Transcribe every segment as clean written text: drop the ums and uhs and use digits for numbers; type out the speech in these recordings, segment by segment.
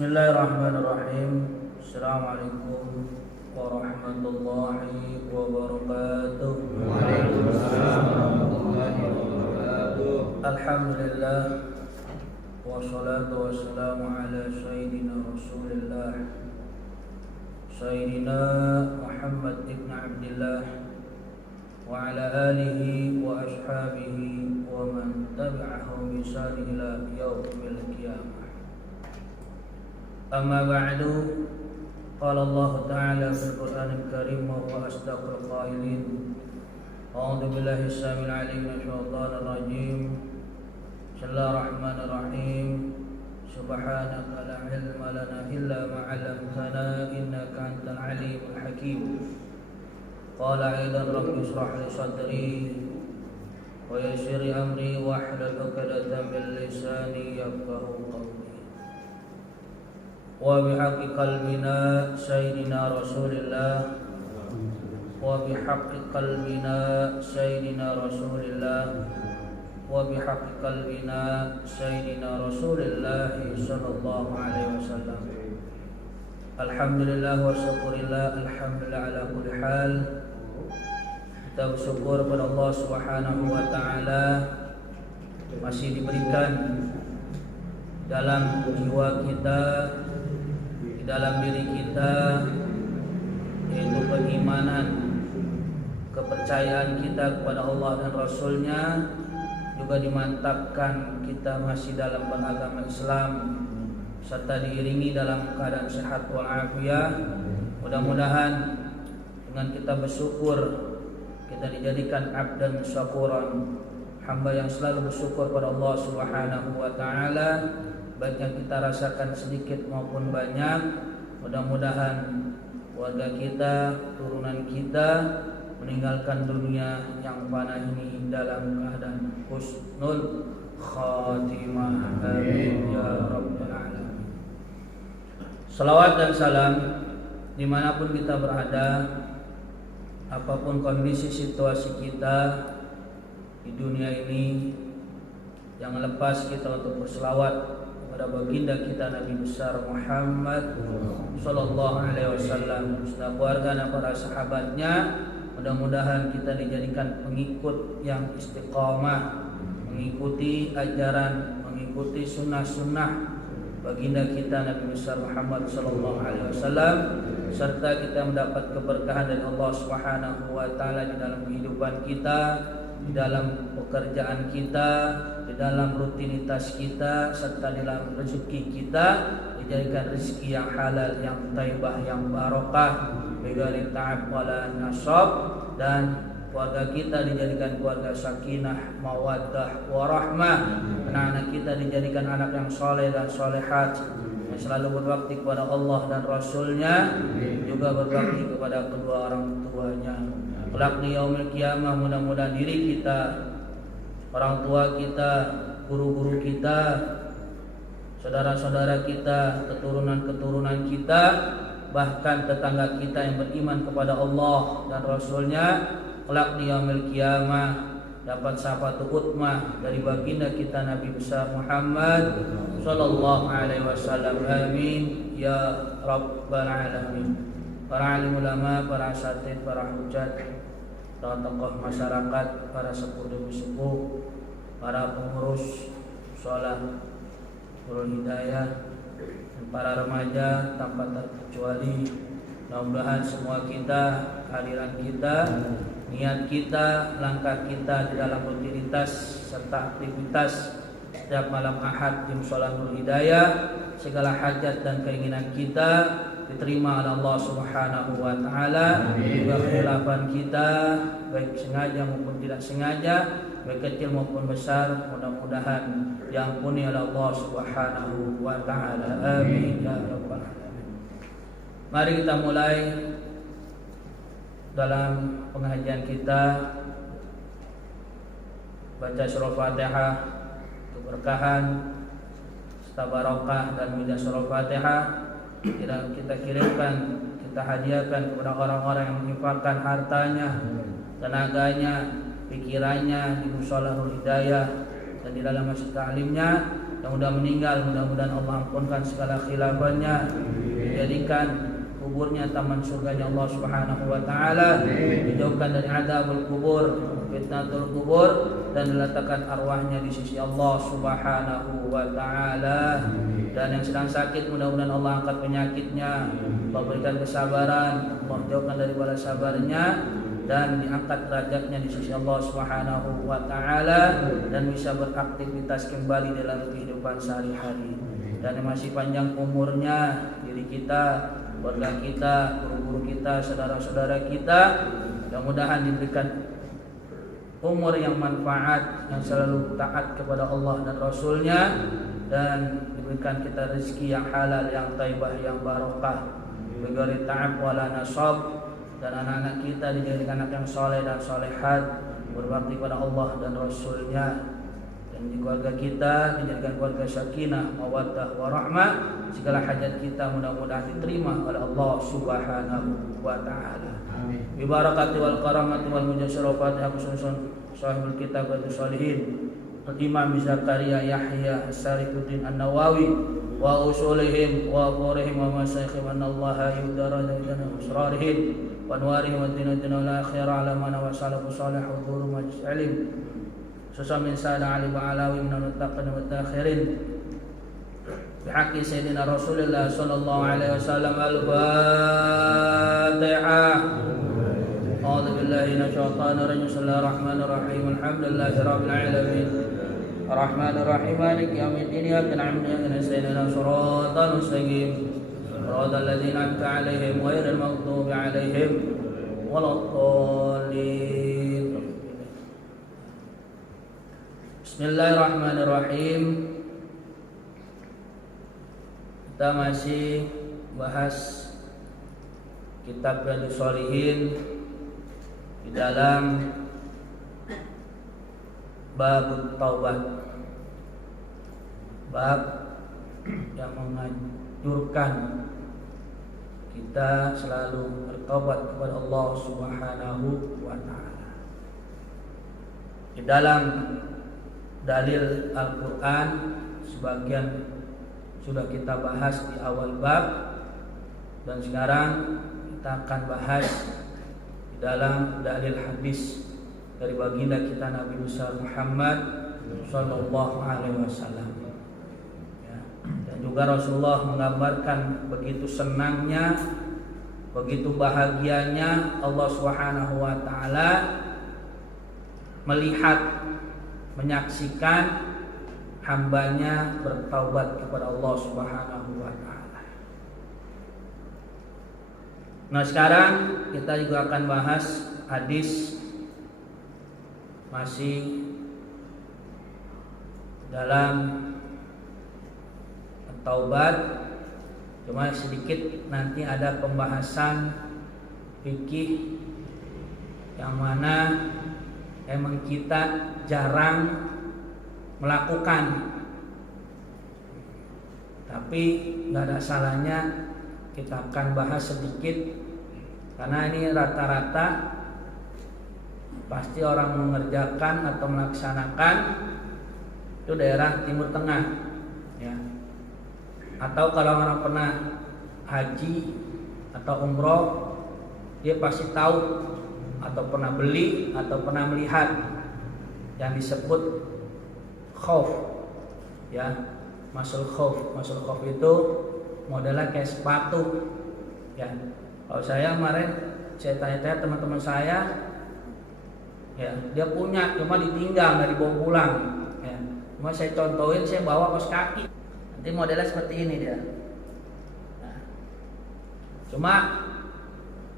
Bismillahirrahmanirrahim. Assalamualaikum warahmatullahi wabarakatuh. Waalaikumsalam warahmatullahi wabarakatuh. Alhamdulillah wassalatu wassalamu ala sayyidina Rasulillah Sayyidina Muhammad ibn Abdillah wa ala alihi wa ashabihi wa man tabi'ahum bi ihsan ila yaumil qiyamah. Amma ba'du, qala Allah Ta'ala fil Qur'anil Karim wa huwa asdaqul qailin. A'udzu billahi samil 'alim minasy syaithanir rajim. Bismillahirrahmanirrahim. Subhanaka la ilma lana illa ma 'allamtana innaka antal 'alimul hakim. Qala aidan rabbi ishrah li sadri wa yassir li amri wahlul 'uqdatam min lisani yafqahu qawli. Wa bihaqqi qalbina sayyidina Rasulillah wa bihaqqi qalbina sayyidina Rasulillah wa bihaqqi qalbina sayyidina Rasulillah sallallahu alaihi wasallam. Alhamdulillah wa syukurillah, alhamdulillah ala kulli hal. Kita bersyukur kepada Allah Subhanahu wa taala masih diberikan dalam jiwa kita, di dalam diri kita, yaitu keimanan, kepercayaan kita kepada Allah dan Rasulnya, juga dimantapkan kita masih dalam beragama Islam, serta diiringi dalam keadaan sehat walafiat. Mudah-mudahan dengan kita bersyukur, kita dijadikan abdan syakuran, hamba yang selalu bersyukur kepada Allah Subhanahu wa taala, baik yang kita rasakan sedikit maupun banyak. Mudah-mudahan keluarga kita, turunan kita meninggalkan dunia yang fana ini dalam keadaan husnul khatimah. Amin ya rabbal alamin. Salawat dan salam dimanapun kita berada, apapun kondisi situasi kita di dunia ini, jangan lepas kita untuk berselawat kepada baginda kita Nabi besar Muhammad sallallahu alaihi wasallam, beserta keluarga dan para sahabatnya. Mudah-mudahan kita dijadikan pengikut yang istiqamah, mengikuti ajaran, mengikuti sunnah-sunnah baginda kita Nabi besar Muhammad sallallahu alaihi wasallam, serta kita mendapat keberkahan dari Allah Subhanahu wa taala di dalam kehidupan kita, di dalam pekerjaan kita, di dalam rutinitas kita, serta di dalam rezeki kita, dijadikan rezeki yang halal, yang thayyibah, yang barokah, bighairi ta'ab wala nasab, dan keluarga kita dijadikan keluarga sakinah, mawaddah, warahmah. Anak-anak kita dijadikan anak yang soleh dan solehat, yang selalu berbakti kepada Allah dan Rasulnya, juga berbakti kepada kedua orang tuanya. Kelak di yaumil qiyamah, mudah-mudahan diri kita, orang tua kita, guru-guru kita, saudara-saudara kita, keturunan-keturunan kita, bahkan tetangga kita yang beriman kepada Allah dan Rasulnya, kelak di yaumil qiyamah dapat syafaat utmah dari baginda kita Nabi besar Muhammad sallallahu alaihi wasallam. Amin ya rabbal alamin. Para alim ulama, para asatidz, para hujat, para tokoh masyarakat, para sepuh demi sepuh, para pengurus sholat Nurul Hidayah, dan para remaja tanpa terkecuali. Mudah-mudahan semua kita, kehadiran kita, niat kita, langkah kita di dalam rutinitas serta aktivitas setiap malam Ahad di Mushola Nurul Hidayah, segala hajat dan keinginan kita diterima oleh Allah Subhanahu wa taala. Juga khilafan kita, baik sengaja maupun tidak sengaja, baik kecil maupun besar, mudah-mudahan diampuni oleh Allah Subhanahu wa taala. Amin ya rabbal alamin. Mari kita mulai dalam pengajian kita, baca surah Fatihah, keberkahan, barokah dan mudah surah Fatihah kita kirimkan, kita hadiahkan kepada orang-orang yang menginfakkan hartanya, tenaganya, pikirannya di Mushola Nurul Hidayah dan di dalam masjid ta'limnya, yang sudah meninggal mudah-mudahan Allah ampunkan segala khilafahnya, dijadikan kuburnya taman surganya Allah Subhanahu wa taala, dijauhkan dari azabul kubur, fitnatul kubur, dan diletakkan arwahnya di sisi Allah Subhanahu wa taala. Dan yang sedang sakit mudah-mudahan Allah angkat penyakitnya, Allah berikan kesabaran, Allah jauhkan dari bala sabarnya, dan diangkat derajatnya di sisi Allah Subhanahu wa taala, dan bisa beraktivitas kembali dalam kehidupan sehari-hari. Dan yang masih panjang umurnya, diri kita, keluarga kita, guru-guru kita, saudara-saudara kita, mudah-mudahan diberikan umur yang manfaat, yang selalu taat kepada Allah dan Rasulnya, dan diberikan kita rezeki yang halal, yang thayyibah, yang barokah, bighairi ta'ab wala nasab, dan anak-anak kita dijadikan anak yang soleh dan solehat, berbakti kepada Allah dan Rasulnya, dan di keluarga kita dijadikan keluarga sakinah, mawaddah, warahmah. Segala hajat kita mudah-mudahan diterima oleh Allah Subhanahu wa taala. Bi barakati wal karamati wal mujassarafati khususan sahibul kitab wa sholihin Imam Zakaria Yahya As-Sarifuddin An-Nawawi wa usulihim wa furihim wa masyayikhim anallaha yudara dan usrarihim wa anwarihim wa dinatina wal akhir ala man wa salafu salih wa dhuru majlis alim susamin sada ali wa alawi min al-muttaqin wa takhirin bihaqqi sayyidina Rasulullah sallallahu alaihi wasallam. Al-Fatihah. A'udzu billahi minasyaitonir rajim. Bismillahirrahmanirrahim. Alhamdulillahirabbil alamin. Arrahmanir rahim. Maliki yaumiddin. Iyyaka na'budu wa iyyaka nasta'in. Ihdinas siratal mustaqim. Siratal ladzina an'amta 'alaihim ghairil maghdubi 'alaihim waladdallin. Bismillahirrahmanirrahim. Kita masih bahas kitab Riyadhus Shalihin di dalam bab taubat, bab yang menganjurkan kita selalu bertobat kepada Allah Subhanahu wa taala. Di dalam dalil Al-Qur'an sebagian sudah kita bahas di awal bab, dan sekarang kita akan bahas di dalam dalil hadis dari baginda kita Nabi besar Muhammad sallallahu alaihi wasallam. Ya. Dan juga Rasulullah menggambarkan begitu senangnya, begitu bahagianya Allah Subhanahu wa taala melihat, menyaksikan hambanya bertaubat kepada Allah Subhanahu wa taala. Nah, sekarang kita juga akan bahas hadis masih dalam taubat, cuma sedikit nanti ada pembahasan fikih yang mana emang kita jarang melakukan, tapi nggak ada salahnya kita akan bahas sedikit, karena ini rata-rata pasti orang mengerjakan atau melaksanakan itu daerah Timur Tengah, ya. Atau kalau orang pernah haji atau umroh, dia pasti tahu atau pernah beli atau pernah melihat yang disebut khauf, ya, masul khauf. Masul khauf itu modelnya kayak sepatu, ya. Kalau saya kemarin saya tanya-tanya teman-teman saya, ya, dia punya cuma ditinggal, nggak dibawa pulang, ya. Cuma saya contohin, saya bawa kaos kaki, nanti modelnya seperti ini dia. Nah, cuma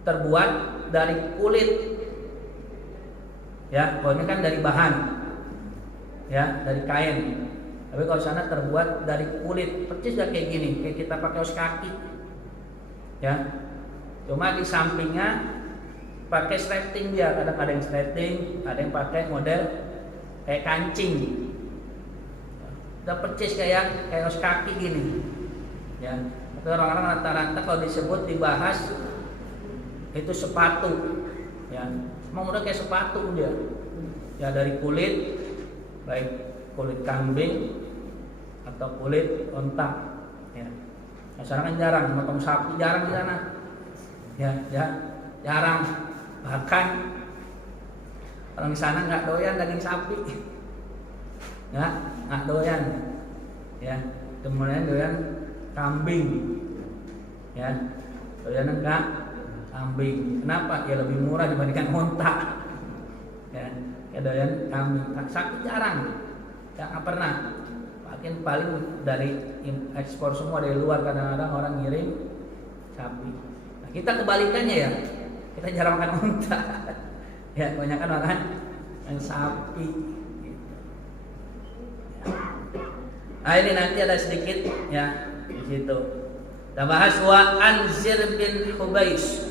terbuat dari kulit, ya. Kalau ini kan dari bahan, ya, dari kain. Tapi kalau sana terbuat dari kulit, persis kayak gini, kayak kita pakai kaos kaki, ya. Cuma di sampingnya pakai sleting dia, kadang ada yang sleting, ada yang pakai model kayak kancing, udah persis kayak kaos kaki gini, ya. Tapi orang-orang rata-rata kalau disebut dibahas itu sepatu, ya. Emang udah kayak sepatu dia, ya, dari kulit, baik kulit kambing atau kulit onta. Ya. Nah, sekarang kan jarang motong sapi, jarang di sana. Ya, jarang. Bahkan orang di sana nggak doyan daging sapi. Ya, nggak doyan. Ya, kemudian doyan kambing. Ya, doyan enggak kambing. Kenapa? Ya lebih murah dibandingkan onta. Ya, doyan kambing. Sapi jarang. Nggak pernah. Paling dari ekspor semua dari luar, kadang-kadang orang ngirim sapi. Nah, kita kebalikannya ya, kita jarang makan unta. Ya, kebanyakan makan sapi. Nah, ini nanti ada sedikit ya di situ. Kita bahas wa an Zir bin Hubais.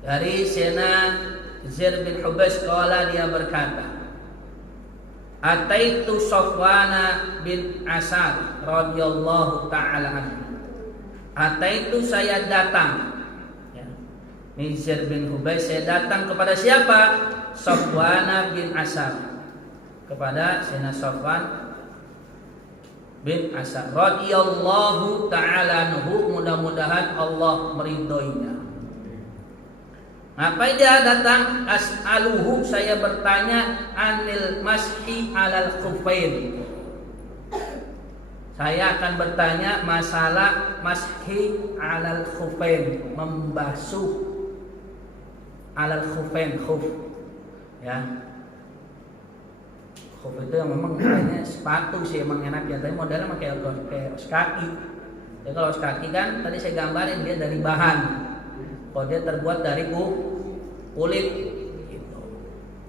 Dari Sena Zir bin Hubais qala, dia berkata, Ataitu Safwan bin Asad radhiyallahu taala anhu. Ataitu, saya datang. Ya. Zir bin Hubais, saya datang kepada siapa? Safwan bin Asad. Kepada Sena Safwan bin Asad radhiyallahu taala anhu, mudah-mudahan Allah meridhoinya. Ngapain dia datang? As'aluhu, saya bertanya anil mashi alal khufain. Saya akan bertanya masalah mashi alal khufain, membasuh alal khufain, khuf. Ya. Khuf itu yang memang kayaknya sepatu sih emang enak ya, tapi modelnya kayak kaki. Ya kalau kaki kan tadi saya gambarin dia dari bahan. Kalau dia terbuat dari kulit gitu.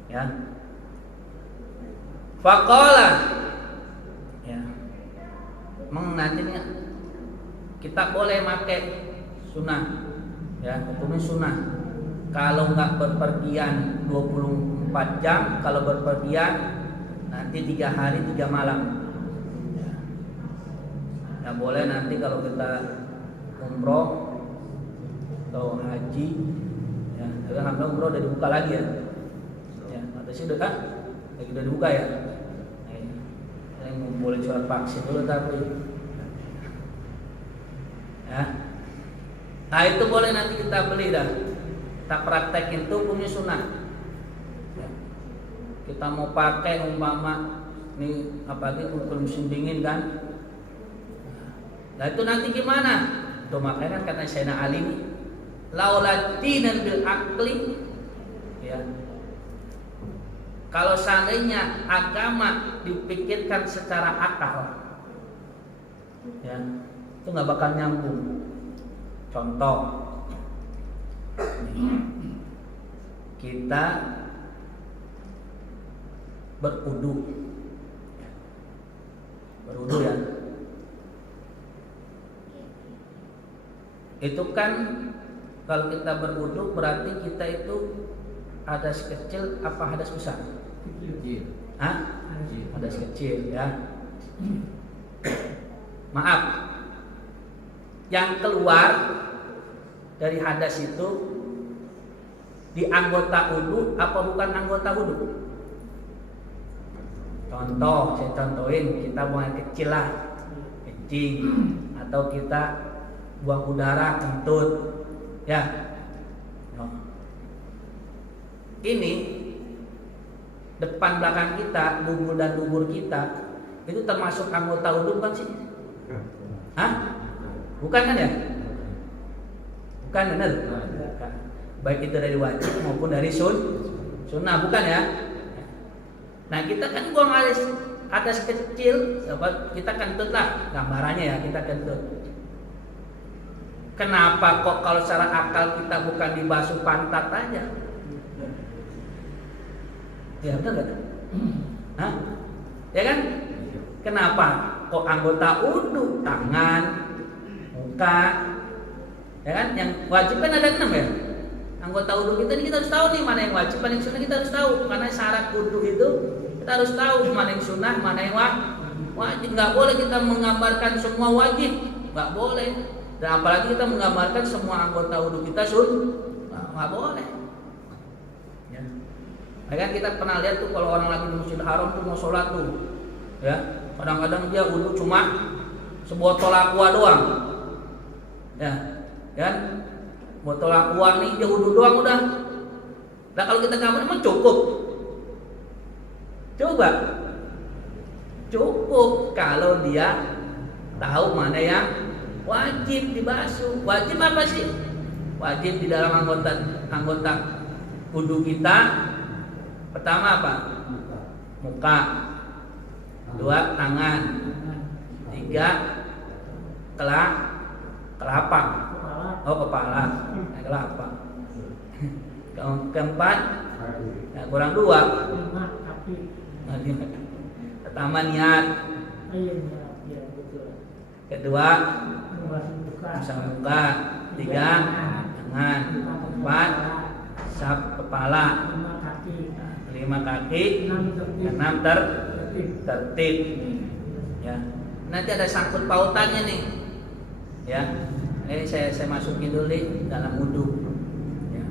Ya. Faqala, ya. Nantinya kita boleh pakai sunnah. Ya, hukumnya sunnah. Kalau nggak berpergian 24 jam, kalau berpergian nanti 3 hari 3 malam. Ya. Ya boleh nanti kalau kita umroh atau haji, ya, alhamdulillah umroh udah dibuka lagi ya. Ya, atasnya udah lagi udah dibuka ya. Saya ngumpulin surat vaksin dulu tapi. Ya. Nah itu boleh nanti kita beli dah. Kita praktekin tuh punya sunnah. Ya. Kita mau pakai umpama nih apalagi untuk musim dingin kan. Nah itu nanti gimana? Tuh makanya kan kata Sayyidina Ali, laulatinan bil akli, ya. Kalau seandainya agama dipikirkan secara akal, ya, itu nggak bakal nyambung. Contoh, kita berwudu ya. Itu kan kalau kita berwudu berarti kita itu hadas kecil apa hadas besar? Kecil. Hah? Hadas kecil ya. Maaf. Yang keluar dari hadas itu di anggota wudu apa bukan anggota wudu? Contoh, saya contohin, kita buang air kecil lah, kencing, atau kita buang udara kentut, ya. Ini depan belakang kita, bumbu dan dubur kita, itu termasuk anggota wudu bukan sih? Hah? Bukan kan ya? Bukan benar? Baik itu dari wajib maupun dari sunnah, bukan ya? Nah kita kan buang atas kecil, kita kentut lah, gambarannya ya kita kentut. Kenapa kok kalau secara akal kita bukan dibasuh pantat aja? Ya betul nggak? Hah? Ya kan? Kenapa kok anggota wudu, tangan, muka, ya kan? Yang wajib kan ada 6 ya. Anggota wudu kita ini kita harus tahu nih mana yang wajib, mana yang sunnah kita harus tahu. Karena syarat wudu itu kita harus tahu mana yang sunnah, mana yang wajib. Nggak boleh kita menggambarkan semua wajib, nggak boleh. Dan apalagi kita menggambarkan semua anggota wudu kita sunnah, nggak boleh. Ya kan kita pernah lihat tuh kalau orang lagi di Masjidil Haram tuh mau sholat tuh, ya Kadang-kadang dia wudhu cuma sebotol aqua doang. Ya, kan? Botol aqua nih dia wudhu doang udah. Nah kalau kita nggak emang cukup? Coba. Cukup kalau dia tahu mana yang wajib dibasuh. Wajib apa sih? Wajib di dalam anggota wudhu kita. Pertama apa? Muka. Dua, tangan. Tiga, kelapa. Oh, kepala. Kelapa. Keempat, ya, kurang dua. Pertama niat. Kedua, masang muka. Tiga, tangan. Empat, sap kepala. Lima kaki. Enam tertib. Ya. Nanti ada sangkut pautannya nih. Ya. Ini saya masukin dulu nih dalam wudhu. Ya.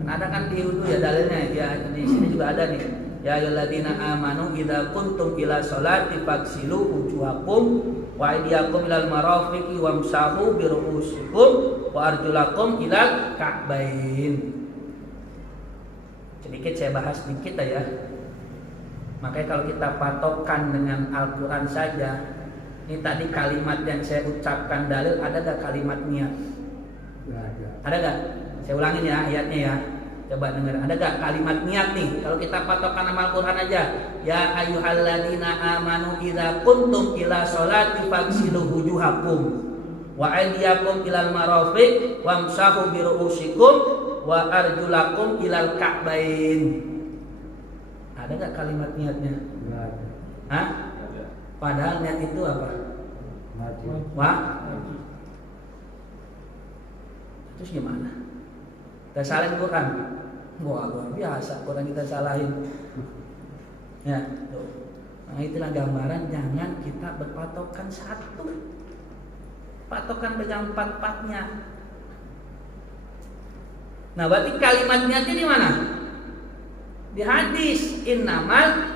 Kan ada kan di wudhu ya dalilnya. Ya di sini juga ada nih. Ya ayyuhalladzina amanu idza kuntum ila sholati faghsilu wujuhakum wa aydiyakum ilal marafiqi wamsahu bi ru'usikum wa arjulakum ilal ka'bain. Sedikit saya bahas sedikit ya. Makanya kalau kita patokkan dengan Al-Quran saja, ini tadi kalimat yang saya ucapkan dalil, ada gak kalimat niat? Ada gak? Saya ulangin ya ayatnya ya. Coba dengar, ada gak kalimat niat nih? Kalau kita patokkan sama Al-Quran aja, ya ayyuhalladzina amanu idza kuntum ila sholati faghsilu wujuhakum wa aydiyakum ilal marafiq wamsahu bi ru'usikum wa arjulakum ilal ka'bain. Ada gak kalimat niatnya? Hah? Padahal niat itu apa? Terus gimana? Kita salahin Quran? Wah luar biasa Quran kita salahin. Ya, tuh. Nah itulah gambaran jangan kita berpatokan satu. Patokan pegang empat-empatnya. Nah berarti kalimat niatnya di mana? Di hadis innamal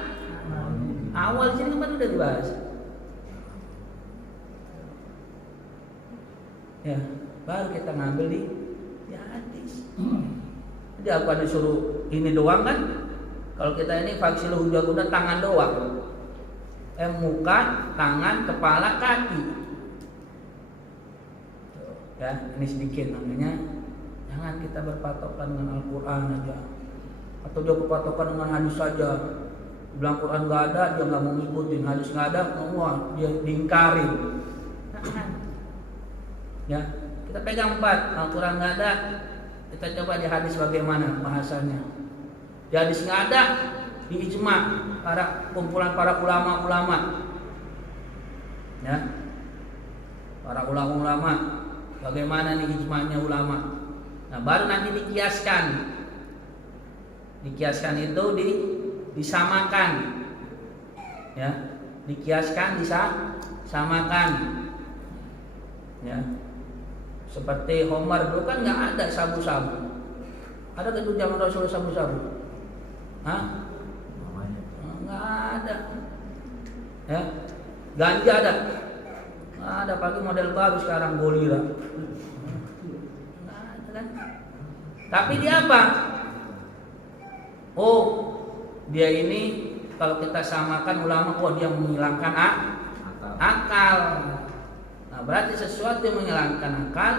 awal sini kemarin udah dibahas. Ya, baru kita ngambil di hadis. Jadi apa disuruh ini doang kan? Kalau kita ini faghsilu wujuhakum tangan doang. Muka, tangan, kepala, kaki. Ya, ini sedikit namanya. Jangan kita berpatokan dengan Al-Quran aja. Atau dia berpatokan dengan hadis saja. Bilang Quran nggak ada, dia nggak mau ngikutin. Hadis nggak ada, wah dia diingkarin. Ya, kita pegang 4. Al-Quran nggak ada, kita coba di hadis bagaimana bahasanya. Di hadis nggak ada, di ijma para kumpulan para ulama-ulama. Ya, para ulama-ulama. Bagaimana nih ijma'nya ulama? Nah, baru nanti dikiaskan. Dikiaskan itu disamakan, ya, dikiaskan disamakan, ya. Seperti Homar dulu kan nggak ada sabu-sabu, ada kan zaman Rasul sabu-sabu, hah? Nggak ada, ya. Ganja ada, nggak ada. Pakai model baru sekarang Golira, nggak ada kan? Tapi dia apa? Oh, dia ini kalau kita samakan ulama, oh dia menghilangkan akal. Nah, berarti sesuatu yang menghilangkan akal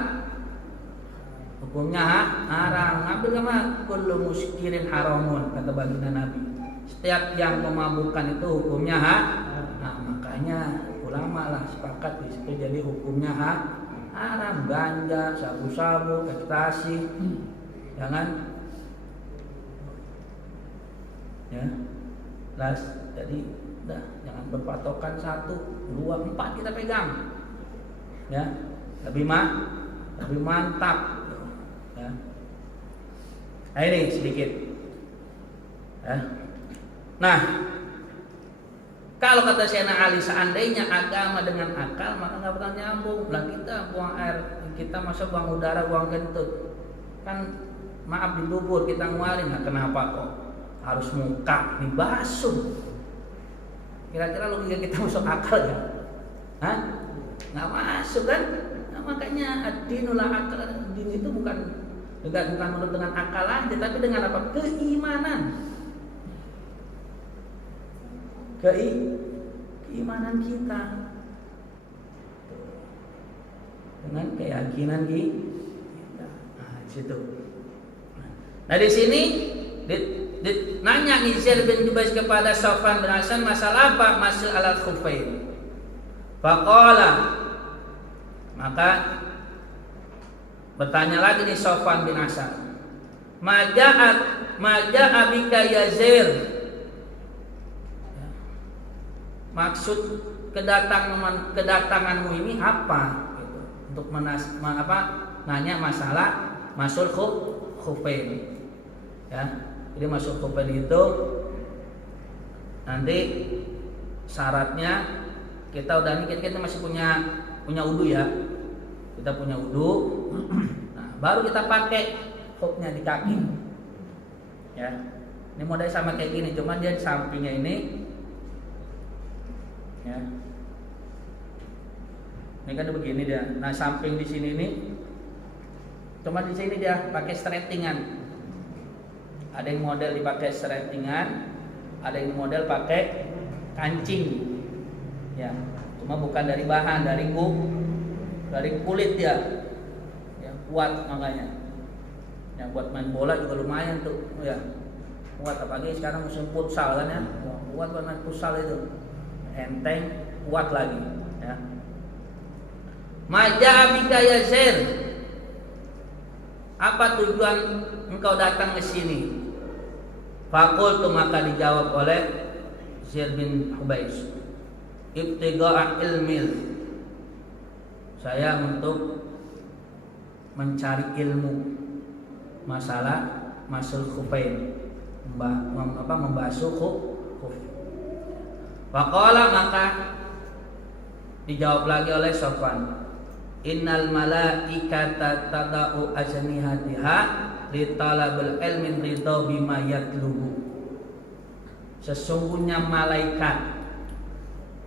hukumnya haram. Ngambil kama kullu muskirin haramun, kata baginda Nabi. Setiap yang memabukkan itu hukumnya nah, makanya ulama lah sepakat di situ jadi hukumnya haram. Ganja, sabu-sabu, ekstasi, jangan. Ya, jadi jangan berpatokan 1, 2, 4 kita pegang. Ya, lebih mantap. Ya. Nah ini sedikit. Ya. Nah, kalau kata Syekh Ali seandainya agama dengan akal maka nggak bakal nyambung. Lah kita buang air, kita masa buang udara, buang kentut. Kan maaf di dubur kita nguarin, nah kenapa kok harus muka dibasuh? Kira-kira logika kita masuk akal ya? Hah? Nggak masuk kan? Nah, makanya ad-dinul akal, din itu bukan menurut dengan akal aja, tapi dengan apa? Keimanan. Keimanan kita dengan keyakinan kita. Nah, di situ. Nah, di sini nanya nih Zaid bin Jubais kepada Sofwan bin Hasan masalah apa? Masalah al-khuffain. Faqala, maka bertanya lagi nih Sofwan bin Hasan, Maja'a bika ya Zaid. Maksud kedatanganmu ini apa? Gitu. Untuk nanya masalah masul khuffain. Ya, jadi masuk khuffain itu nanti syaratnya kita masih punya wudu ya. Kita punya wudu. Nah, baru kita pakai khufnya di kaki. Ya. Ini modelnya sama kayak gini, cuma dia sampingnya ini ya. Ini kan begini dia. Nah, samping di sini nih cuma di sini dia pakai settingan. Ada yang model dipakai settingan, ada yang model pakai kancing. Ya, cuma bukan dari bahan, dari kulit ya. Ya, kuat makanya. Ya, buat main bola juga lumayan tuh, ya. Kuat, apalagi sekarang musim futsal kan ya. Kuat buat main futsal itu. Enteng, kuat lagi, ya. Maja'a bika ya Zaid. Apa tujuan engkau datang ke sini? Faqultu, maka dijawab oleh Zaid bin Jubais, ibtigha'a ilmil. Saya untuk mencari ilmu masalah masul khuffain, membasuh khuf. Faqala, maka dijawab lagi oleh Sofwan, innal malaikata tada'u ajnihatiha li talabil ilmin ridha bima yatlubu. Sesungguhnya malaikat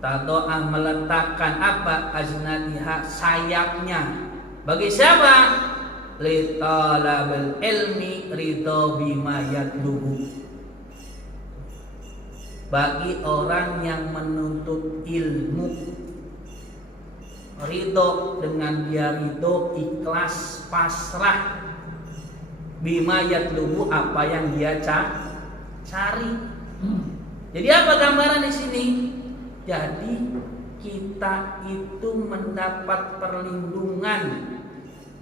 tada'ah meletakkan apa? Ajnihatiha, sayapnya. Bagi siapa? Li talabil ilmi ridha bima yatlubu. Bagi orang yang menuntut ilmu, ridho, dengan dia ridho, ikhlas, pasrah, bima yatlubu, apa yang dia cari. Jadi apa gambaran di sini? Jadi kita itu mendapat perlindungan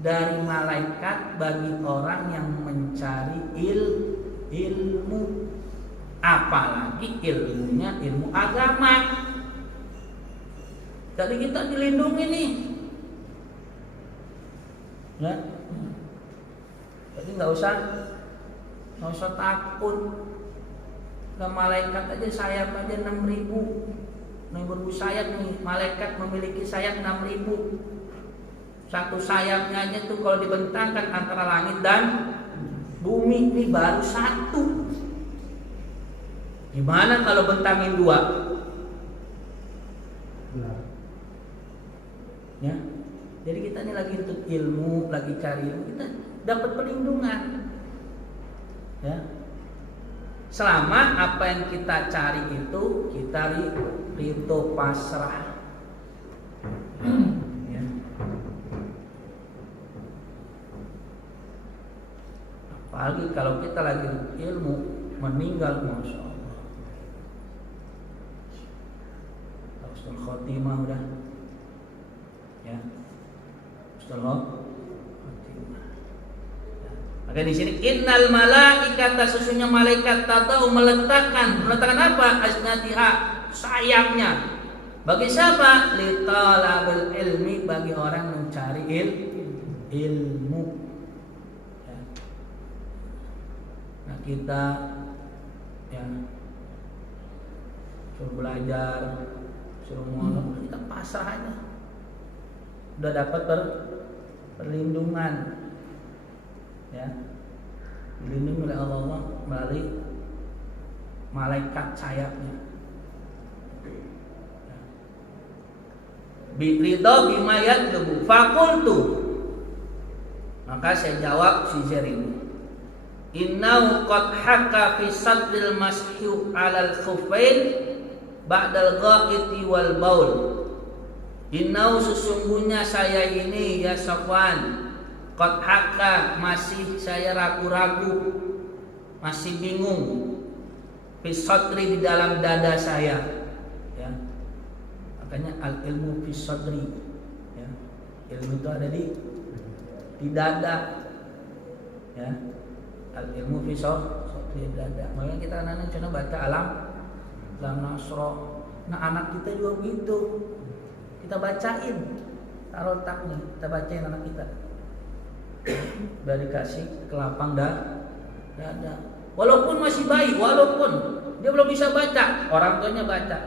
dari malaikat bagi orang yang mencari ilmu. Apalagi ilmunya ilmu agama. Jadi kita dilindungi nih, ya. Jadi nggak usah takut. Ke malaikat aja sayap aja 6.000 sayap nih. Malaikat memiliki sayap 6.000. Satu sayapnya aja tuh kalau dibentangkan antara langit dan bumi ini baru satu. Gimana kalau bentangin 2? Ya. Jadi kita ini lagi untuk ilmu, lagi cari ilmu, kita dapat perlindungan. Ya. Selama apa yang kita cari itu kita ridho, pasrah. Ya. Apalagi kalau kita lagi ilmu, meninggal, masya Allah. Husnul khotimah udah. Ya. Husnul khotimah. Ya. Maka di sini innal malaikata, sesungguhnya malaikat tadau meletakkan apa? Ajnatiha, sayapnya. Bagi siapa? Li talabil ilmi, bagi orang mencari ilmu. Ya. Nah, kita ya suruh belajar, suruh ngomong, kita pasrah aja. Udah dapat perlindungan, ya, dilindungi oleh Allah melalui malaikat sayapnya. ridho bima yatlubu. Fakultu, maka saya jawab si Zair ini, innahu qad hakka fi sadril mashu 'alal khuffain ba'dal gha'iti wal baul. Innahu sesungguhnya saya ini ya Safwan, qad hakka masih saya ragu-ragu, masih bingung, fi sadri di dalam dada saya, ya. Makanya al ilmu fi sadri, ya. Ilmu itu ada di dada, ya. Al ilmu fi sadri dada. Makanya kita anak-anak cuma baca alam nasro. Nah anak kita juga begitu, kita bacain, taruh taknya, kita bacain anak kita. Udah dikasih ke lapang dada. Walaupun masih bayi, walaupun dia belum bisa baca, orang tuanya baca.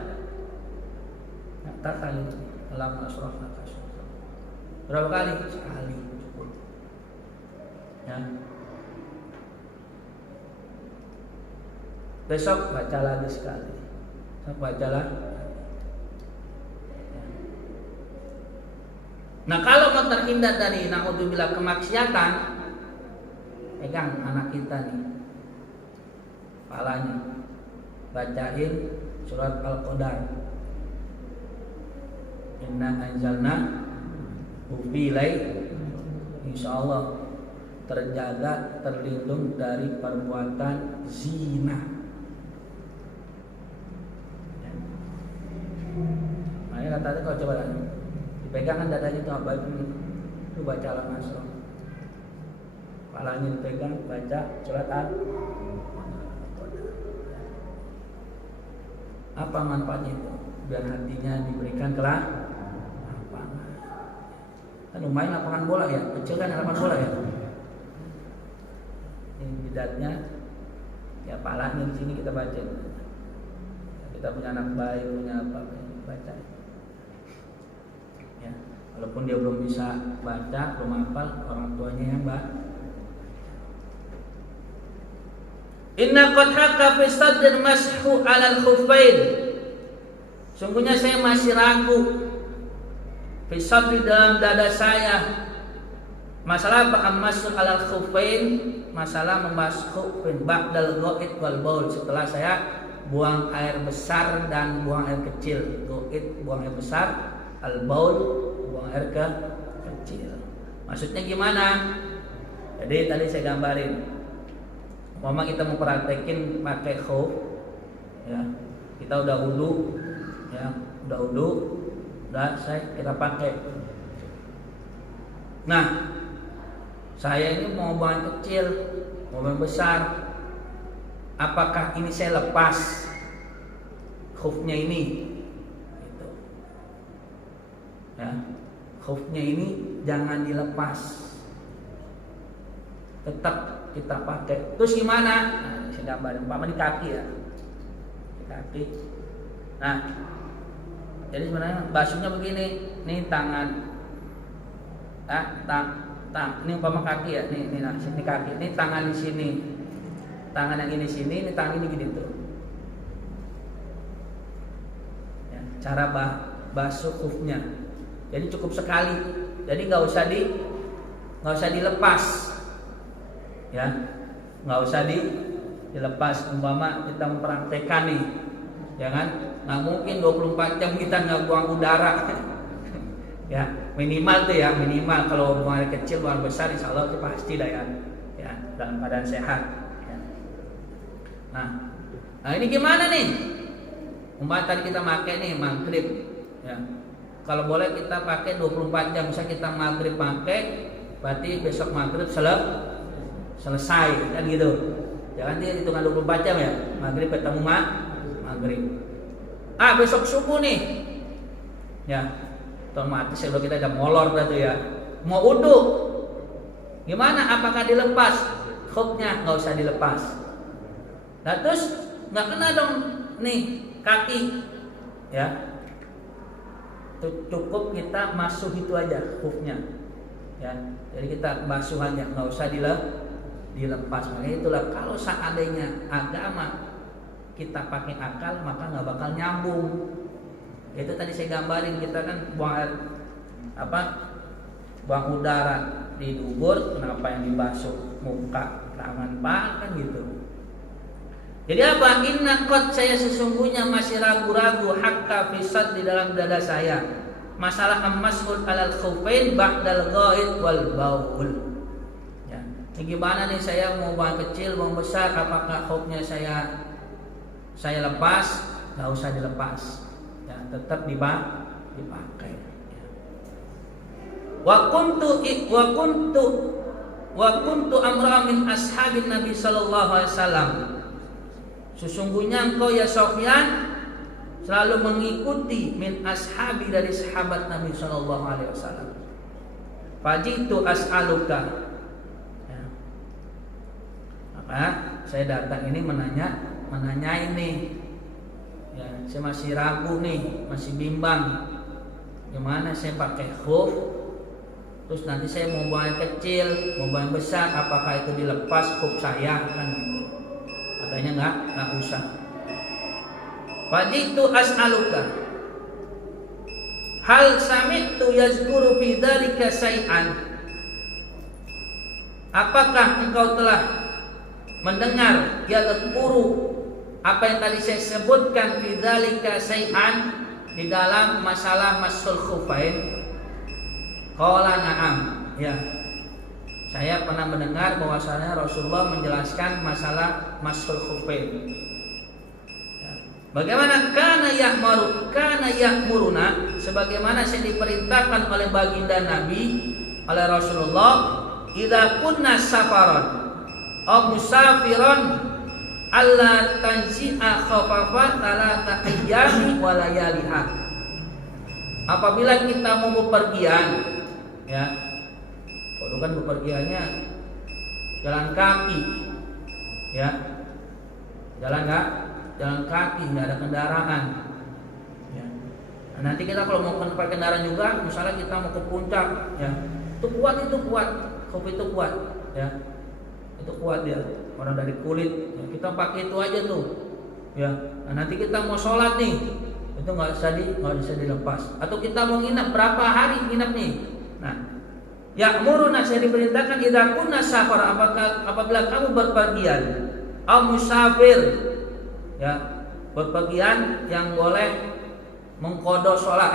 Tak kali alam nasrah nakas. Berapa kali? Sekali cukup. Ya. Besok baca lagi sekali. Baca lagi. Nah kalau mau terhindar dari naudzubillah kemaksiatan, pegang anak kita nih, kepalanya, bacain surat Al-Qadar, inna anzalna fi lail, insyaallah terjaga, terlindung dari perbuatan zina. Makanya katanya kalau coba dipegang kan dadanya itu apa itu baca Al-Nasr, kepalanya dipegang baca surat apa manfaatnya itu? Biar hatinya diberikan kelapangan. Kan lumayan lapangan bola ya, kecil kan lapangan bola ya. Ini bidatnya, ya palanya di sini kita baca. Kita punya anak bayi, punya apa, baca. Ya, walaupun dia belum bisa baca, belum hafal, orang tuanya yang baca. Inna qad hakka fi sadril mashu 'alal khuffain. Sungguhnya saya masih ragu fi sadri dalam dada saya. Masalah apa? Mashu 'alal khuffain, masalah membasuh khuffain ba'dal gha'it wal baul, setelah saya buang air besar dan buang air kecil. Gha'it buang air besar, al baul buang air kecil. Maksudnya gimana? Jadi tadi saya gambarin, mama kita mau praktekin pakai khuf, ya kita udah wudu, ya udah wudu, udah kita pakai. Nah saya ini mau buang kecil, mau buang besar, apakah ini saya lepas khufnya ini? Gitu. Ya khufnya ini jangan dilepas, tetap kita pakai. Terus gimana? Nah, saya gambarin, umpama di kaki ya, di kaki. Nah, jadi sebenarnya basuhnya begini. Nih tangan, ini umpama kaki ya. Nih nah, sini kaki. Ini tangan di sini, tangan yang ini sini, ini tangan ini gini tuh. Ya, cara basuh khufnya. Jadi cukup sekali. Jadi nggak usah dilepas. Ya, nggak usah dilepas. Umpama kita mempraktekkan nih, jangan, nggak mungkin 24 jam kita nggak buang udara. Ya minimal tuh ya, minimal kalau buang air kecil, buang air besar, insya Allah itu pasti dah ya dalam keadaan sehat. Ya. Nah ini gimana nih? Umpama tadi kita pakai nih maghrib, ya kalau boleh kita pakai 24 jam. Bisa kita maghrib pakai, berarti besok maghrib selesai kan gitu. Jangan dia hitungan 24 jam ya. Maghrib ketemu maghrib. Besok subuh nih. Ya. Otomatis kalau kita udah molor dah tuh ya. Mau wudu. Gimana? Apakah dilepas? Khufnya nggak usah dilepas. Nah terus nggak kena dong nih kaki. Ya. Cukup kita masuk itu aja khufnya. Ya. Jadi kita basuhannya nggak usah dilepas. Makanya itulah kalau seandainya agama kita pakai akal, maka nggak bakal nyambung. Itu tadi saya gambarin, kita kan buang air buang udara di dubur, kenapa yang dibasuh muka, tangan, kan gitu. Jadi apa? Inna qad, saya sesungguhnya masih ragu-ragu, hakka fisad di dalam dada saya, masalah ammas'ul alal khufain ba'dal ghaid wal baul. Ya. Ini gimana nih, saya mau buang kecil, buang besar, apakah khufnya saya lepas? Nggak usah dilepas, ya, tetap dipakai. Ya. Wa kuntu amra min ashabin Nabi sallallahu alaihi wasallam. Sesungguhnya engkau ya Sofyan selalu mengikuti min ashabi, dari sahabat Nabi sallallahu alaihi wasallam. Fajitu as'aluka. Ya. Maka saya datang ini menanyai nih. Ya, saya masih ragu nih, masih bimbang. Gimana saya pakai khuf? Terus nanti saya mau buang kecil, mau buang besar, apakah itu dilepas khuf saya? Kan katanya enggak usah. Fajitu as'aluka. Hal sami'tu yazkuru fi dzalika syai'an. Apakah engkau telah mendengar yazkuru, apa yang tadi saya sebutkan, fi dzalika syai'an, di dalam masalah masul khufain? Qala na'am. Ya. Saya pernah mendengar bahwasanya Rasulullah menjelaskan masalah masul khufain. Bagaimana kana ya'muruna, sebagaimana saya diperintahkan oleh baginda Nabi, oleh Rasulullah, idza kunna safaran aw musafiran alla tanzi'a khafafa talata ayyami wa layaliha. Apabila kita mau bepergian, ya, kalau kan bepergiannya jalan kaki, ya, jalan kaki, nggak ada kendaraan. Ya. Nah, nanti kita kalau mau pakai kendaraan juga, misalnya kita mau ke puncak, ya, itu kuat, kopi itu kuat, ya, itu kuat dia, orang dari kulit, ya, kita pakai itu aja tuh, ya. Nah, nanti kita mau sholat nih, itu nggak bisa dilepas. Atau kita mau nginap, berapa hari nginap nih? Nah, ya'muruna, saya diperintahkan idza kunna safar, apabila kamu berpergian, au musafir, ya, berpergian yang boleh mengqada sholat,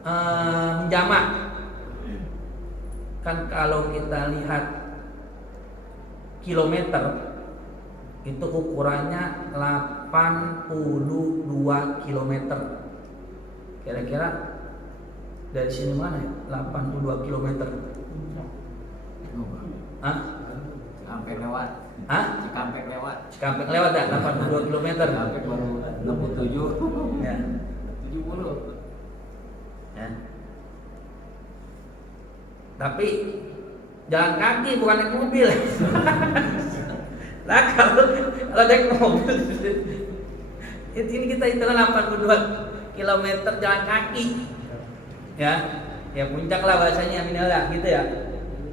menjamak. Kan kalau kita lihat kilometer itu ukurannya 82 kilometer. Kira-kira dari sini mana ya? 82 kilometer. Hah? Sampai lewat. Hah? Cikampek lewat ya, 82 km. Cikampek baru 67. Ya. 70. Ya. Tapi jalan kaki, bukan naik mobil. Nah, kalau naik mobil, ini kita hitung 82 km jalan kaki. Ya puncak lah bahasanya, minimal gitu ya.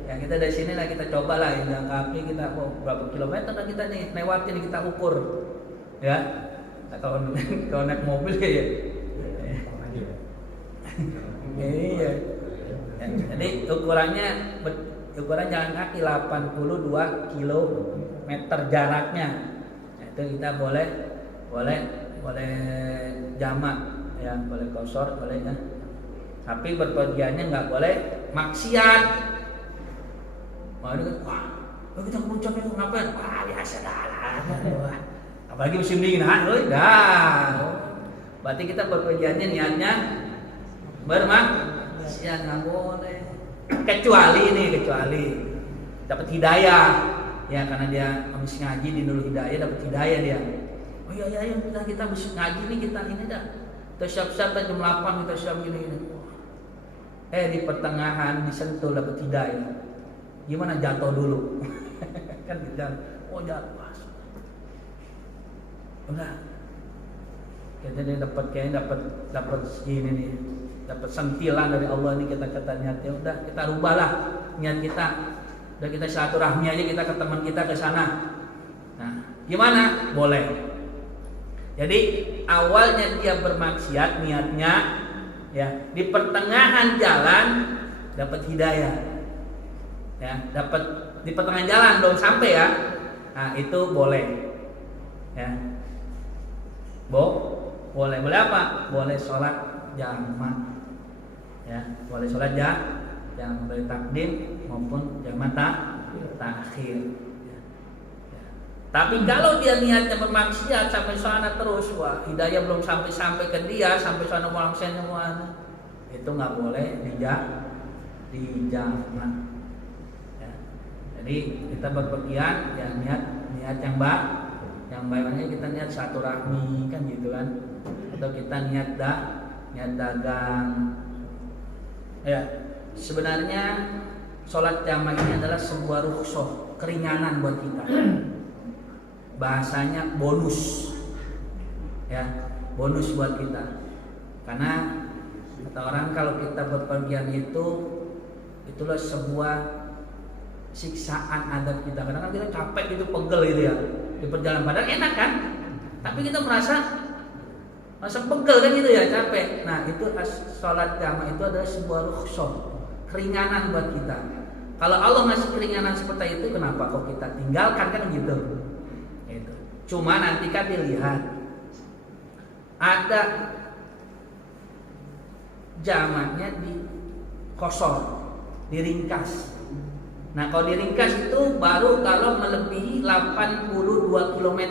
Ya, kita dari sini lah, kita coba lah jalan kaki, kita berapa kilometer lah kita nih lewatin, kita ukur, ya. Nah, kalau naik mobil ya. Iya. Ya, jadi ukuran jalan kaki 82 kilometer jaraknya. Nah, itu kita boleh jamak, ya, boleh qashar, boleh ya. Tapi berpergiannya nggak boleh maksiat. Wah, ini kan, kita puncak itu ngapain? Wah, biasa dah. Apalagi musim dingin, berarti kita berpergiannya niatnya bermaksiat, nggak boleh. Kecuali dapat hidayah, ya, karena dia habis ngaji di Nurul Hidayah, dapat hidayah dia. Oh iya, kita habis ngaji nih, kita ini dah. Kita siap-siap jam 8 kita siap gini. Di pertengahan disentuh dapat hidayah. Gimana, jatuh dulu? Kan kita, jatuh. Udah. Jadi dapat ini nih, dapat sentilan dari Allah nih, kita niatnya udah, kita rubahlah niat kita. Udah, kita silaturahmi aja kita ke teman kita ke sana. Nah, gimana? Boleh. Jadi awalnya dia bermaksiat niatnya, ya di pertengahan jalan dapat hidayah, ya dapat di pertengahan jalan belum sampai ya, nah itu boleh, ya boleh apa? Boleh sholat jamak, ya boleh sholat jamak boleh takdim maupun jamak takhir. Tapi kalau dia niatnya bermaksiat sampai sana terus, wah hidayah belum sampai ke dia, sampai sana maksiat semua, itu nggak boleh dijamak. Ya. Jadi kita berpergian ya niat yang baiknya kita niat silaturahmi kan gitu kan, atau kita niat dagang. Ya sebenarnya sholat jamak ini adalah sebuah rukhsah, keringanan buat kita. Bahasanya bonus, ya bonus buat kita. Karena kata orang kalau kita berpergian itulah sebuah siksaan adab kita. Karena kan kita capek gitu, pegel gitu ya di perjalanan, padahal enak kan, tapi kita merasa pegel kan gitu ya, capek. Nah itu sholat jamak itu adalah sebuah rukhsah, keringanan buat kita. Kalau Allah ngasih keringanan seperti itu, kenapa kok kita tinggalkan kan gitu. Cuma nanti kan dilihat ada jamaknya di kosor, diringkas. Nah kalau diringkas itu baru kalau melebihi 82 km.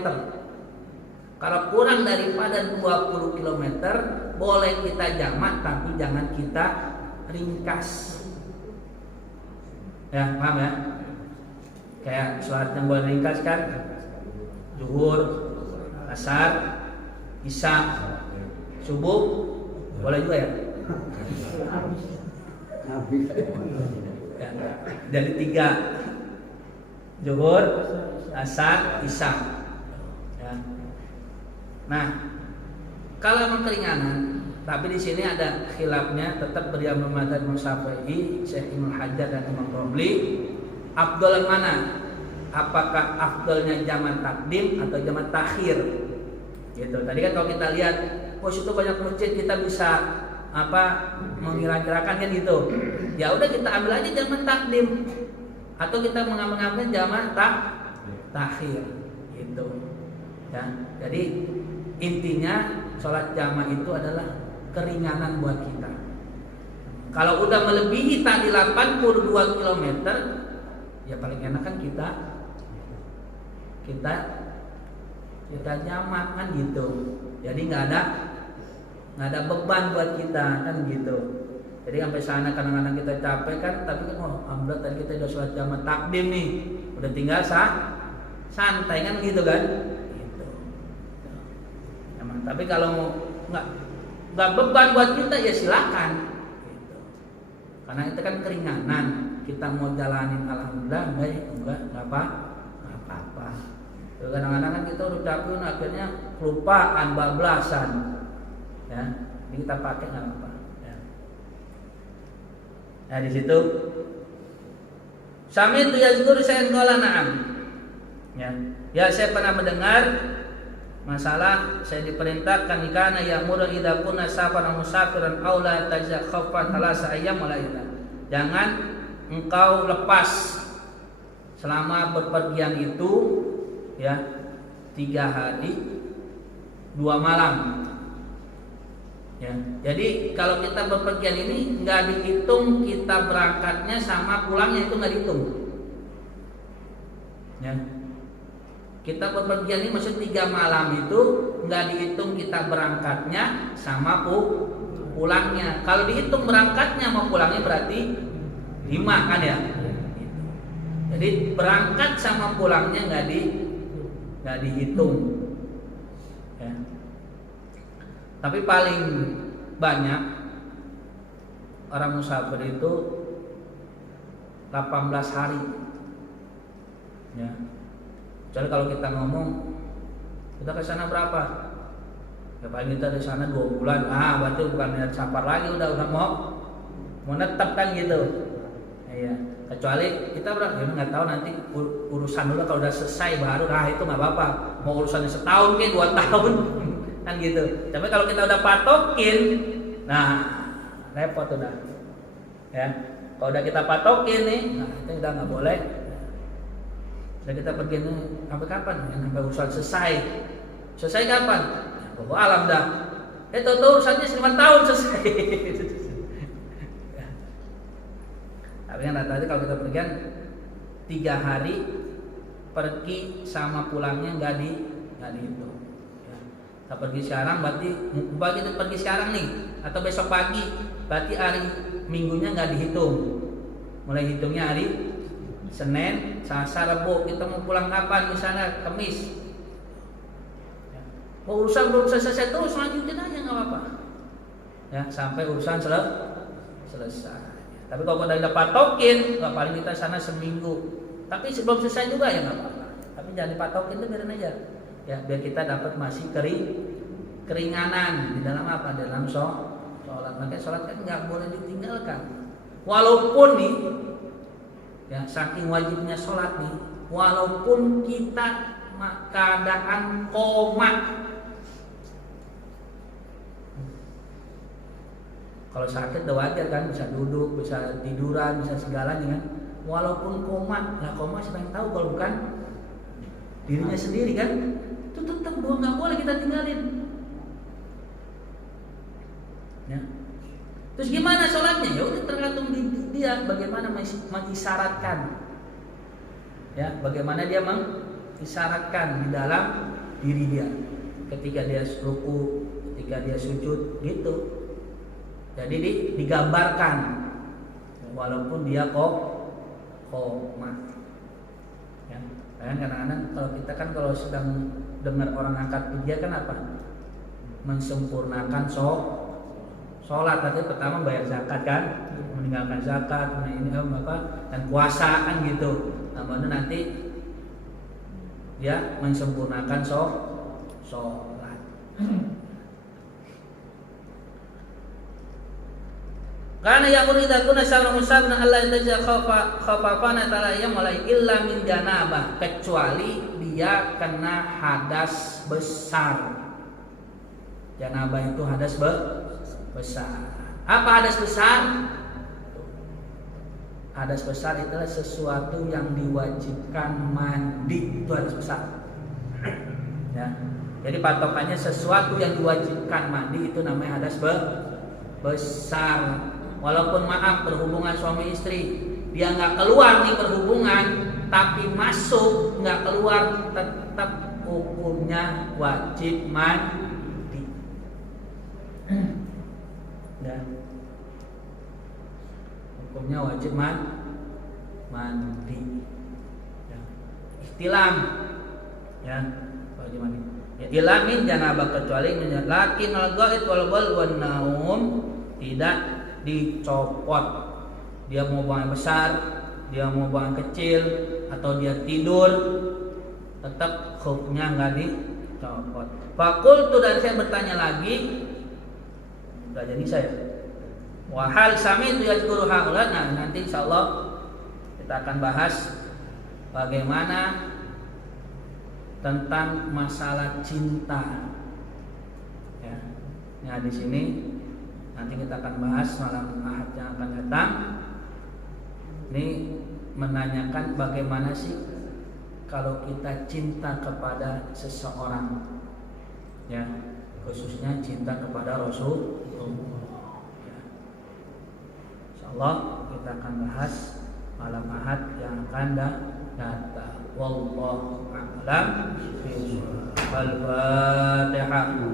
Kalau kurang daripada 20 km boleh kita jamak, tapi jangan kita ringkas. Ya paham ya? Kayak sholat yang boleh ringkas kan, zuhur, asar, isya, subuh, boleh juga ya? Ya jadi 3, zuhur, asar, isya. Ya. Nah, kalau emang keringanan, tapi di sini ada khilafnya, tetap beriam Muhammad Imam Syafi'i, Syekh Ibnu Hajar dan Imam Romli, afdal mana? Apakah afdalnya jamak takdim atau jamak takhir? Gitu. Tadi kan kalau kita lihat, situ banyak masjid, kita bisa mengira-kirakan kan gitu. Ya udah kita ambil aja jamak takdim, atau kita mengambil jamak takhir, gitu. Ya. Jadi intinya sholat jamak itu adalah keringanan buat kita. Kalau udah melebihi tadi 82 km, ya paling enak kan kita jamak kan gitu. Jadi nggak ada beban buat kita kan gitu. Jadi sampai sana kadang-kadang kita capek kan, tapi kan alhamdulillah tadi kita udah sholat jamak takdim nih, udah tinggal santai kan gitu kan. Gitu. Tapi kalau nggak beban buat kita ya silakan. Gitu. Karena itu kan keringanan. Kita mau jalanin alhamdulillah, enggak apa-apa. Kadang-kadang kan kita udah capek, akhirnya kelupaan, bablasan, ya. Ini kita pakai nggak apa. Ya. Nah di situ, Sami itu yazkur saya qala na'am. Ya saya pernah mendengar masalah saya diperintahkan kana ya'muru idza kunna safaran musafiran aw la tajakhaffa thalasa ayyam wala ila. Jangan engkau lepas selama berpergian itu ya 3 hari 2 malam. Ya, jadi kalau kita berpergian ini nggak dihitung kita berangkatnya sama pulangnya, itu nggak dihitung. Ya. Kita berpergian ini maksud 3 malam itu nggak dihitung kita berangkatnya sama pulangnya. Kalau dihitung berangkatnya sama pulangnya berarti 5 kan ya. Jadi berangkat sama pulangnya nggak dihitung. Ya. Tapi paling banyak orang musafir itu 18 hari. Ya. Jadi kalau kita ngomong kita ke sana berapa? Ya paling kita di sana 2 bulan. Berarti bukan niat safar lagi, udah mau netep kan gitu. Iya. Kecuali kita nggak tahu nanti urusan dulu, kalau udah selesai baru itu nggak apa-apa. Mau urusannya setahun kayak 2 tahun kan gitu. Tapi kalau kita udah patokin, nah repot udah. Ya, kalau udah kita patokin nih, nah itu udah nggak boleh. Udah kita pergi nih, sampai kapan? Sampai urusan selesai. Selesai kapan? Ya, Allah alam dah. Tuh urusannya 5 tahun selesai. Ya. Tapi kan rata-rata kalau kita pergi kan 3 hari pergi sama pulangnya nggak dihitung. Ya. Kita pergi sekarang berarti kita pergi sekarang nih atau besok pagi berarti hari minggunya nggak dihitung. Mulai hitungnya hari Senin, Selasa, Rabu. Kita mau pulang kapan? Misalnya Kamis. Ya. Mau urusan belum selesai terus lanjutin aja nggak apa-apa. Ya sampai urusan selesai. Tapi kalau udah patokin, nggak paling kita sana seminggu. Tapi sebelum selesai juga ya nggak apa-apa. Tapi jangan dipatokin tuh biarin aja. Ya biar kita dapat masih keringanan di dalam apa? Dalam sholat. Makanya sholat kan nggak boleh ditinggalkan. Walaupun nih, ya saking wajibnya sholat nih, walaupun kita keadaan koma. Kalau sakit udah wajar kan, bisa duduk, bisa tiduran, bisa segalanya kan. Walaupun koma, nah koma siapa yang tahu kalau bukan dirinya sendiri kan? Itu tetap nggak boleh kita tinggalin. Ya. Terus gimana sholatnya? Ya udah tergantung dia bagaimana mengisyaratkan. Ya, bagaimana dia mengisyaratkan di dalam diri dia. Ketika dia ruku, ketika dia sujud, gitu. Jadi digambarkan, walaupun dia koma. Ya, kadang-kadang kalau kita kan kalau sedang dengar orang angkat dia kan apa? Mensempurnakan sholat. Tadi pertama bayar zakat kan, meninggalkan zakat, ini apa? Dan puasa kan gitu. Namun nanti dia mensempurnakan sholat. Karena yang urida kuna syarra musabna Allah taja khafafana ta'ala yang mulai illa min janabah, kecuali dia kena hadas besar. Janabah itu hadas besar. Apa hadas besar? Hadas besar itulah sesuatu yang diwajibkan mandi, itu hadas besar. Ya. Jadi patokannya sesuatu yang diwajibkan mandi itu namanya hadas besar. Walaupun maaf berhubungan suami istri, dia nggak keluar nih berhubungan, tapi masuk nggak keluar, tetap hukumnya wajib mandi. Ya. Hukumnya wajib mandi. Ya. Ihtilam, ya wajib mandi. Ya, ilamin janabah kecuali lakin al-ghaid wal bal wan naum tidak dicopot. Dia mau buang besar, dia mau buang kecil, atau dia tidur, tetap hukumnya nggak dicopot. Fakultu, dan saya bertanya lagi, udah jadi saya. Wahal sami itu yazkuru haula. Nah nanti insyaallah kita akan bahas bagaimana tentang masalah cinta. Ya, nah di sini nanti kita akan bahas malam Ahad yang akan datang. Ini menanyakan bagaimana sih kalau kita cinta kepada seseorang, ya khususnya cinta kepada Rasulullah. Ya. Insyaallah kita akan bahas malam Ahad yang akan datang. Wallahu a'lam. Al-Fatihah.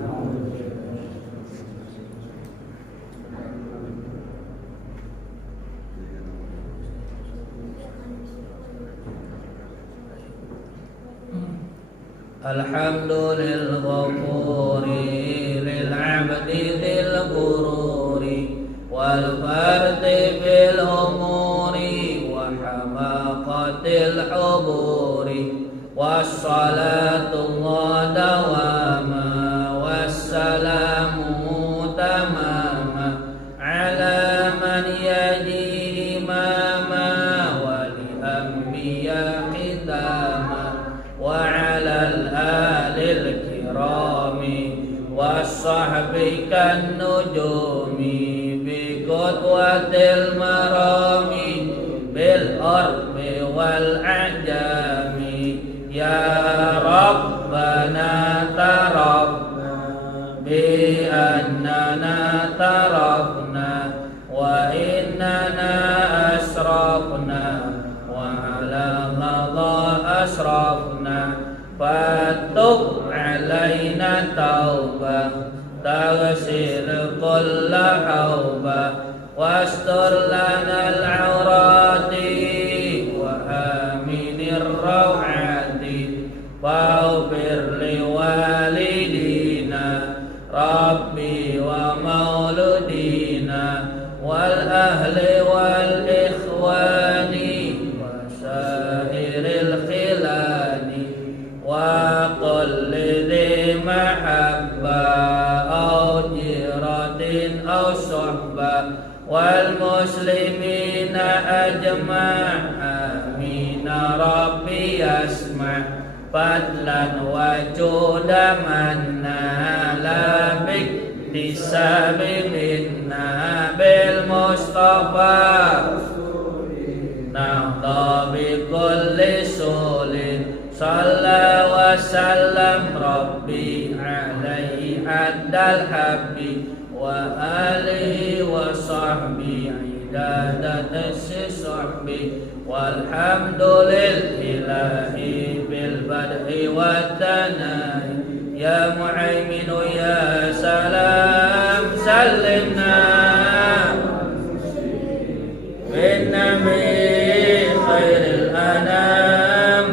Alhamdulillah ghafuri lil 'abdi dzil ghururi wal fardi bil umuri wa hamaqatil uburi wassalatu dawama wassalamu tamama ala man yaji imama wal anbiya qidama wa 'alal alil kirami wa zatil marami bil arbi wal ajami ya Rabbana tarabna bi annana tarabna wa innana asrafna wa ala Allah asrafna fatub alaina taubah taghsil kulla haubah wastur lana al-awrati wa aminir rawati waghfir li walidina rabbi wa mauludina wal ahli wal ikhwani wa sairil khilani wa qul li mahabba aw jiratin aw suhbah wal muslimina ajma' amin rabbi yasma' fadlan wa judaman nala biktisabi minna bil mustafa nahda bi kulli sulin salla wa sallam rabbi alaihi addal habbi wa alihi wa sahbihi idadat sahbi walhamdulillahi bil bad'i wa tanahi ya mu'aiminu ya salam sallimna bin nabi khairil anam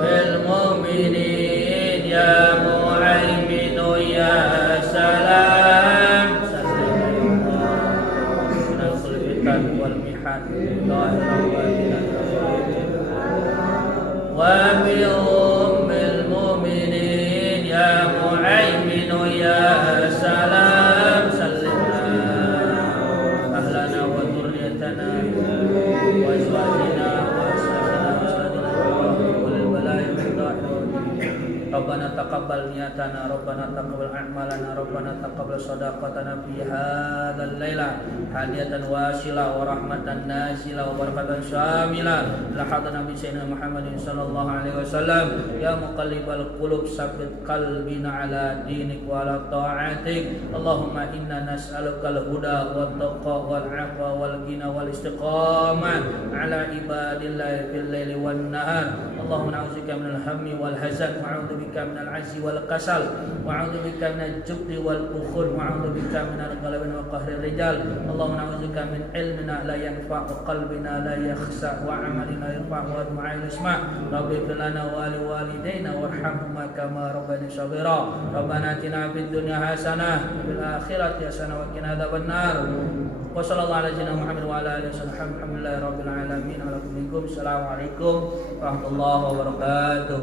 bil mu'minin ya mu'aiminu ya salam sallimna minal khulfitan wal mihan wa bi ummil mu'minin ya mu'aiminu ya salam sallimna ahlana wa dhurriyyatana wa azwajina wa ashabina wa sayyidina wa kulli balaya min dhahir Rabbana taqabbal niyatana Rabbana taqabbal a'malana Rabbana taqabbal sadaqatana fi hadzal laila hadiyatan wasila wa rahmatan nasila wa barakatan syamila la hadana bi sayyidina Muhammadin sallallahu alaihi wasallam ya muqallibal qulub sabbit qalbina ala dinik wa ala ta'atik Allahumma inna nas'alukal huda wat taqwa wal 'afwa wal ghina wal istiqamah ala ibadillahi fil laili wan nahar Allahumma na'udzubika minal hammi wal hazan wa bika minal azzi wal kasal wa a'udzu bika minal jubni wal bukhul wa a'udzu bika minal ghalabi wa qahri rijal Allahumma na'udzubika min ilmina la yanfa' wa qalbina la yakhsa wa 'amalina la yanfa' wa ma'al isma rabbi fil lana wa li walidayna warhamhuma kama rabbani shaghira rabbana atina fid dunya hasanah wa fil akhirati hasanah wa qina adzabannar wa sallallahu ala sayyidina Muhammad wa ala alihi wasallam alhamdulillahi rabbil alamin ala kulli minkum assalamu alaikum warahmatullahi wabarakatuh.